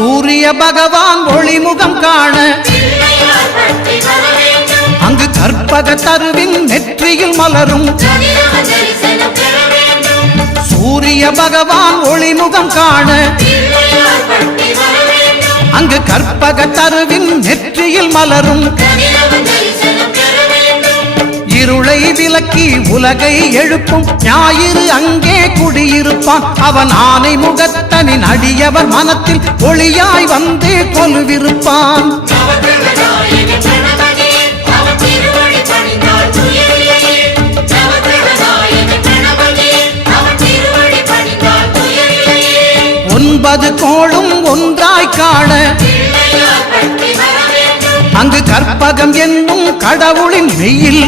சூரிய பகவான் ஒளிமுகம் காண அங்கு கற்பக தருவின் நெற்றியில் மலரும் சூரிய பகவான் ஒளிமுகம் காண அங்கு கற்பக தருவின் நெற்றியில் மலரும் இருளை விலக்கி உலகை எழுப்பும் ஞாயிறு அங்கே குடியிருப்பான் அவன் ஆனை முகத்தனின் அடியவர் மனத்தில் ஒளியாய் வந்து கொலுவிருப்பான் ஒன்பது கோளும் ஒன்றாய் காண அங்கு கற்பகம் என்னும் கடவுளின் மெய்யில்